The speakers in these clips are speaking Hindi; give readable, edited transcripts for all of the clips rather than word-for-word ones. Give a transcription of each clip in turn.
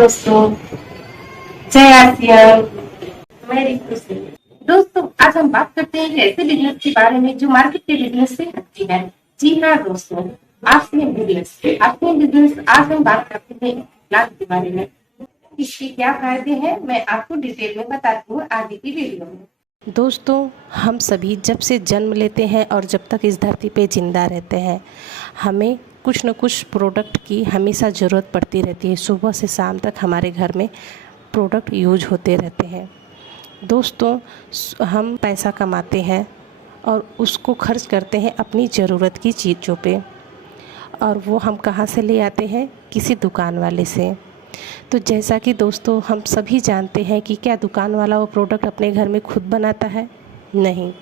दोस्तों, जय आसियान। मेरी खुशी। दोस्तों, आज हम बात करते हैं ऐसे बिजनेस के बारे में जो मार्केट के बिजनेस से हटती है। जी हाँ दोस्तों, आसियान बिजनेस आज हम बात करते हैं लाभ के बारे में। इसके क्या फायदे हैं मैं आपको डिटेल में बताती हूँ आगे की वीडियो में। दोस्तों, हम सभी जब से जन्म लेते हैं और जब तक इस धरती पे ज़िंदा रहते हैं, हमें कुछ न कुछ प्रोडक्ट की हमेशा ज़रूरत पड़ती रहती है। सुबह से शाम तक हमारे घर में प्रोडक्ट यूज होते रहते हैं। दोस्तों, हम पैसा कमाते हैं और उसको खर्च करते हैं अपनी ज़रूरत की चीज़ों पे, और वो हम कहाँ से ले आते हैं? किसी दुकान वाले से। तो जैसा कि दोस्तों हम सभी जानते हैं कि क्या दुकान वाला वो प्रोडक्ट अपने घर में खुद बनाता है? नहीं,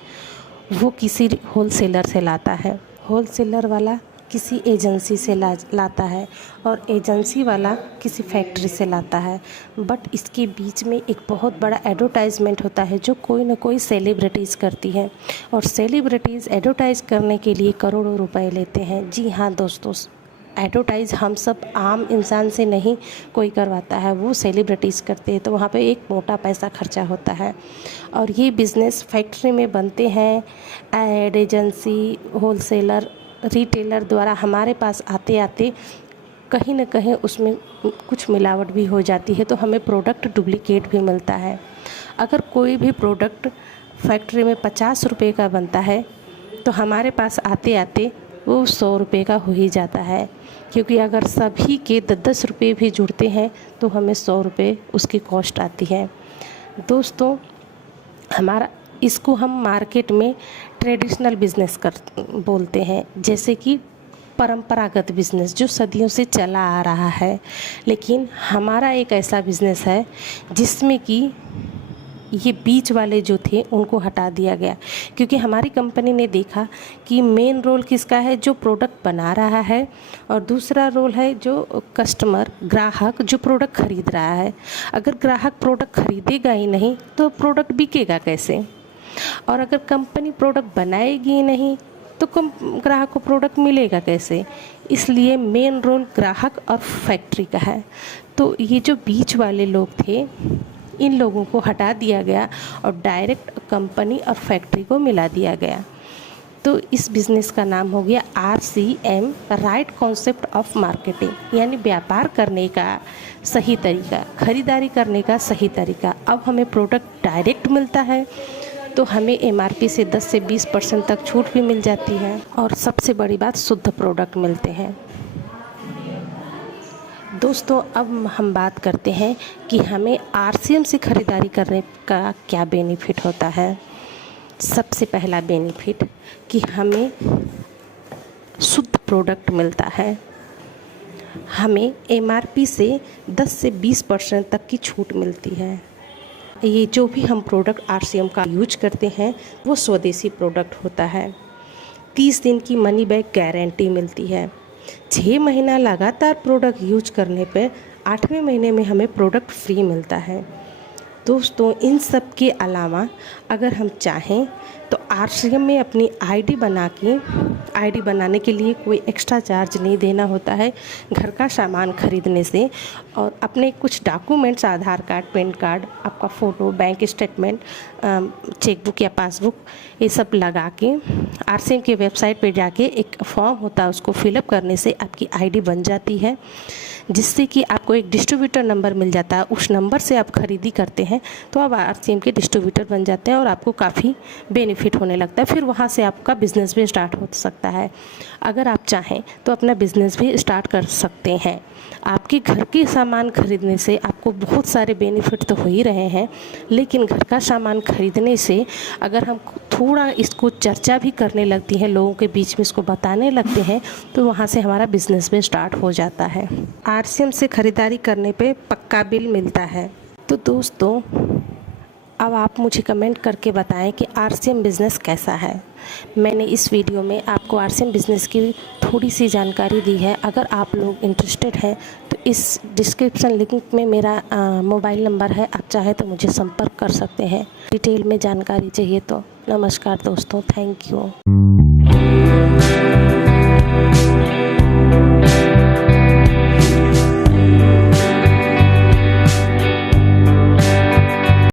वो किसी होलसेलर से लाता है। होलसेलर वाला किसी एजेंसी से लाता है और एजेंसी वाला किसी फैक्ट्री से लाता है। बट इसके बीच में एक बहुत बड़ा एडवर्टाइजमेंट होता है जो कोई ना कोई सेलिब्रिटीज़ करती है, और सेलिब्रिटीज़ एडवर्टाइज़ करने के लिए करोड़ों रुपए लेते हैं। जी हाँ दोस्तों, एडवर्टाइज़ हम सब आम इंसान से नहीं कोई करवाता है, वो सेलिब्रिटीज़ करते हैं। तो वहाँ पे एक मोटा पैसा खर्चा होता है, और ये बिज़नेस फैक्ट्री में बनते हैं। एड एजेंसी, होलसेलर, रिटेलर द्वारा हमारे पास आते आते कहीं ना कहीं उसमें कुछ मिलावट भी हो जाती है, तो हमें प्रोडक्ट डुप्लीकेट भी मिलता है। अगर कोई भी प्रोडक्ट फैक्ट्री में 50 रुपये का बनता है तो हमारे पास आते आते वो 100 रुपये का हो ही जाता है, क्योंकि अगर सभी के 10-10 रुपये भी जुड़ते हैं तो हमें 100 रुपये उसकी कॉस्ट आती है। दोस्तों, हमारा इसको हम मार्केट में ट्रेडिशनल बिजनेस बोलते हैं, जैसे कि परंपरागत बिज़नेस जो सदियों से चला आ रहा है। लेकिन हमारा एक ऐसा बिज़नेस है जिसमें कि ये बीच वाले जो थे उनको हटा दिया गया, क्योंकि हमारी कंपनी ने देखा कि मेन रोल किसका है? जो प्रोडक्ट बना रहा है, और दूसरा रोल है जो कस्टमर, ग्राहक जो प्रोडक्ट खरीद रहा है। अगर ग्राहक प्रोडक्ट खरीदेगा ही नहीं तो प्रोडक्ट बिकेगा कैसे? और अगर कंपनी प्रोडक्ट बनाएगी ही नहीं तो ग्राहक को प्रोडक्ट मिलेगा कैसे? इसलिए मेन रोल ग्राहक और फैक्ट्री का है। तो ये जो बीच वाले लोग थे, इन लोगों को हटा दिया गया और डायरेक्ट कंपनी और फैक्ट्री को मिला दिया गया। तो इस बिज़नेस का नाम हो गया RCM, right concept of marketing, यानी व्यापार करने का सही तरीका, खरीदारी करने का सही तरीका। अब हमें प्रोडक्ट डायरेक्ट मिलता है तो हमें MRP से 10 से 20% तक छूट भी मिल जाती है, और सबसे बड़ी बात, शुद्ध प्रोडक्ट मिलते हैं। दोस्तों, अब हम बात करते हैं कि हमें RCM से ख़रीदारी करने का क्या बेनिफिट होता है। सबसे पहला बेनिफिट कि हमें शुद्ध प्रोडक्ट मिलता है। हमें MRP से 10 से 20% तक की छूट मिलती है। ये जो भी हम प्रोडक्ट RCM का यूज करते हैं वो स्वदेशी प्रोडक्ट होता है। 30 दिन की मनी बैक गारंटी मिलती है। 6 महीना लगातार प्रोडक्ट यूज करने पे 8वें महीने में हमें प्रोडक्ट फ्री मिलता है। दोस्तों, इन सब के अलावा अगर हम चाहें तो RCM में अपनी आईडी बनाने के लिए कोई एक्स्ट्रा चार्ज नहीं देना होता है घर का सामान खरीदने से, और अपने कुछ डॉक्यूमेंट्स, आधार कार्ड, पैन कार्ड, आपका फ़ोटो, बैंक स्टेटमेंट, चेकबुक या पासबुक, ये सब लगा के RCM के वेबसाइट पे जाके एक फॉर्म होता है, उसको फिलअप करने से आपकी आईडी बन जाती है, जिससे कि आपको एक डिस्ट्रीब्यूटर नंबर मिल जाता है। उस नंबर से आप खरीदी करते हैं तो आप RCM के डिस्ट्रीब्यूटर बन जाते हैं और आपको काफ़ी बेनिफिट होने लगता है। फिर वहाँ से आपका बिज़नेस भी स्टार्ट हो सकता है। अगर आप चाहें तो अपना बिज़नेस भी स्टार्ट कर सकते हैं। आपके घर के सामान खरीदने से आपको बहुत सारे बेनिफिट तो हो ही रहे हैं, लेकिन घर का सामान खरीदने से अगर हम थोड़ा इसको चर्चा भी करने लगती हैं, लोगों के बीच में इसको बताने लगते हैं, तो वहाँ से हमारा बिज़नेस भी स्टार्ट हो जाता है। RCM से ख़रीदारी करने पे पक्का बिल मिलता है। तो दोस्तों, अब आप मुझे कमेंट करके बताएं कि RCM बिज़नेस कैसा है। मैंने इस वीडियो में आपको RCM बिज़नेस की थोड़ी सी जानकारी दी है। अगर आप लोग इंटरेस्टेड हैं तो इस डिस्क्रिप्शन लिंक में मेरा मोबाइल नंबर है, आप चाहे तो मुझे संपर्क कर सकते हैं। डिटेल में जानकारी चाहिए तो। नमस्कार दोस्तों, थैंक यू।